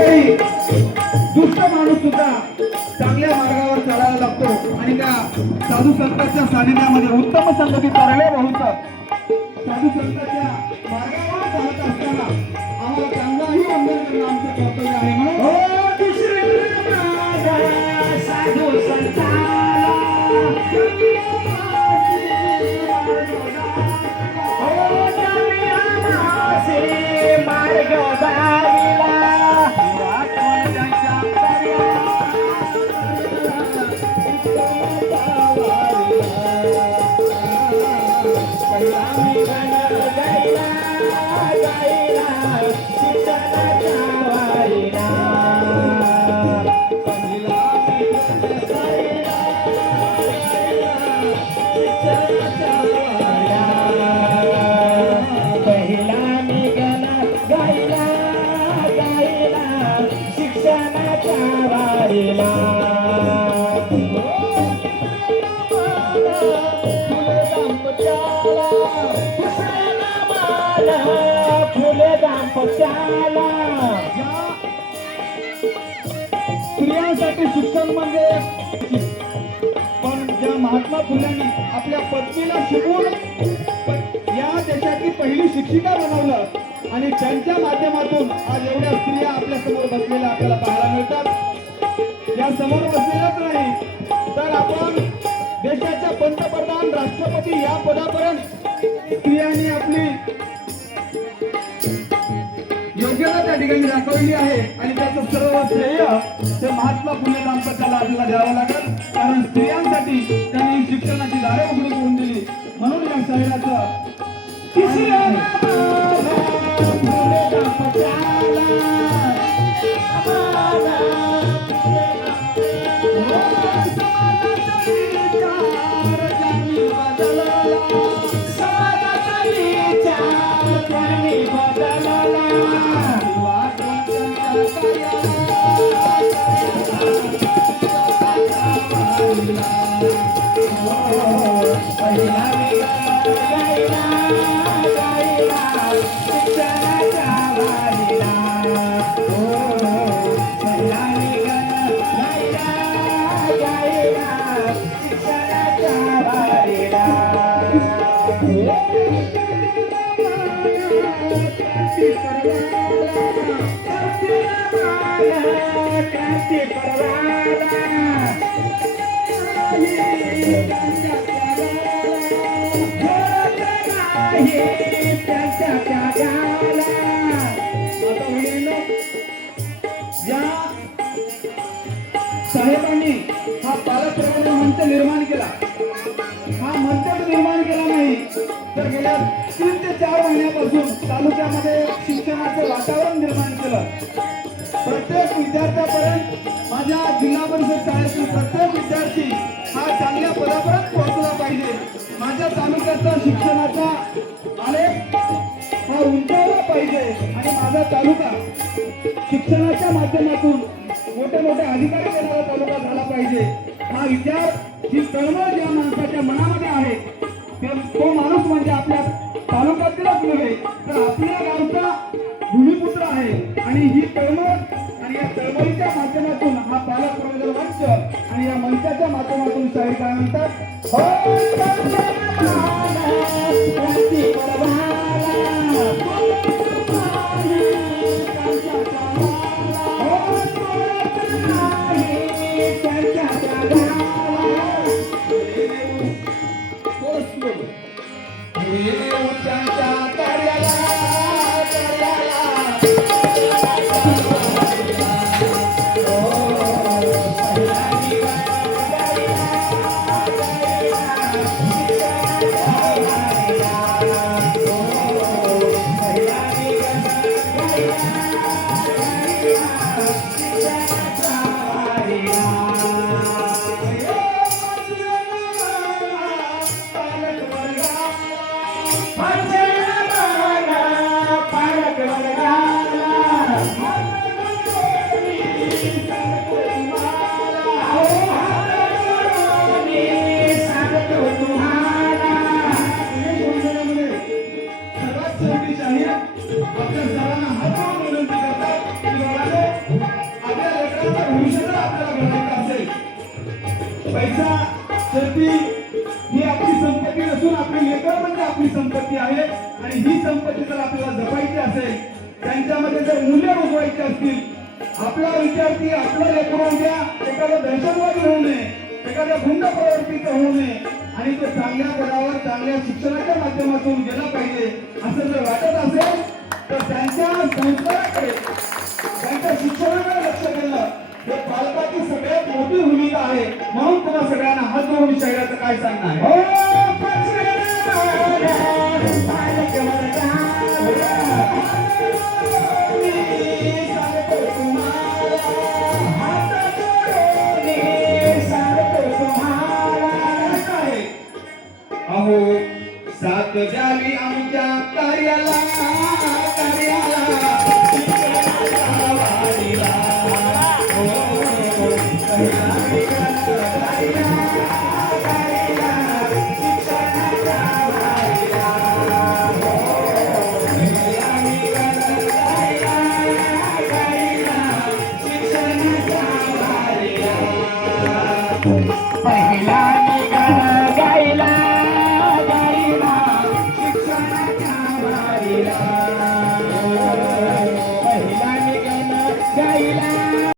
दुष्ट माणूस सुद्धा चांगल्या मार्गावर चालायला लागतो. आणि त्या साधू संतांच्या सानिध्यामध्ये उत्तम संगती तरले बहुत साधू संतांच्या मार्गावर चालत असताना आम्हाला त्यांनाही वंदन करणं आमचं कर्तव्य आहे शिक्षणाच्या वारीला फुले दाम्पत्याला स्त्रियांसाठी शिक्षण म्हणजे पण ज्या महात्मा फुल्यांनी आपल्या पत्नीला शिकवून या देशाची पहिली शिक्षिका बनवलं. आणि त्यांच्या माध्यमातून आज एवढ्या स्त्रिया आपल्यासमोर बसलेल्या आपल्याला पाहायला मिळतात. या समोर बसलेल्याच नाही तर आपण देशाच्या पंतप्रधान राष्ट्रपती या पदापर्यंत स्त्रियांनी आपली योग्यता त्या ठिकाणी दाखवली आहे. आणि त्याचं सर्व श्रेय ते महात्मा फुले दाम्पत्याला आपल्याला द्यावं लागेल. कारण स्त्रियांसाठी त्यांनी शिक्षणाची दारे उघडून करून दिली. म्हणून या शहराचं Quisiera साहेबांनी हा पालक प्रबंध मंच निर्माण केला. हा मंच निर्माण केला तर गेल्या तीन ते चार महिन्यापासून तालुक्यामध्ये शिक्षणाचं वातावरण निर्माण केलं. प्रत्येक विद्यार्थ्यापर्यंत माझ्या जिल्हा परिषद शाळेतील प्रत्येक विद्यार्थी हा चांगल्या पदापर्यंत पोहोचला पाहिजे. माझ्या तालुक्याचा शिक्षणाचा आलेख हा उंचावला पाहिजे. आणि माझा तालुका शिक्षणाच्या माध्यमातून मोठे मोठे अधिकारी देणारा तालुका झाला पाहिजे. हा विचार ही तळमळ ज्या माणसाच्या मनामध्ये आहे तो माणूस म्हणजे आपल्या तालुक्यातीलच नव्हे तर आपल्या गावचा भूमिपुत्र आहे आणि ही तळमळ आणि या तळमळीच्या माध्यमातून हा पालक प्रबोधन मंच आणि या मंचाच्या माध्यमातून शाहीर काय म्हणतात Thank you. शेती ही आपली संपत्ती नसून आपली लेकर म्हणजे आपली संपत्ती आहे. आणि ही संपत्ती जर आपल्याला जपायची असेल त्यांच्यामध्ये जर मूल्य रुजवायची असतील आपला विद्यार्थी आपला लेकर उद्या म्हणजे एखादा दहशतवादी होऊ नये एखाद्या गुंड प्रवृत्तीचं होऊ नये. आणि ते चांगल्या पदावर चांगल्या शिक्षणाच्या माध्यमातून गेला पाहिजे असं जर वाटत असेल तर त्यांच्या संस्काराकडे त्यांच्या शिक्षण भारताची सगळ्यात मोठी भूमिका आहे. म्हणून तुम्हाला सगळ्यांना हात जोडून शहराचं काय सांगणं आहे? अहो साथ द्यावी आमच्या कार्याला कार्याला. Thank you.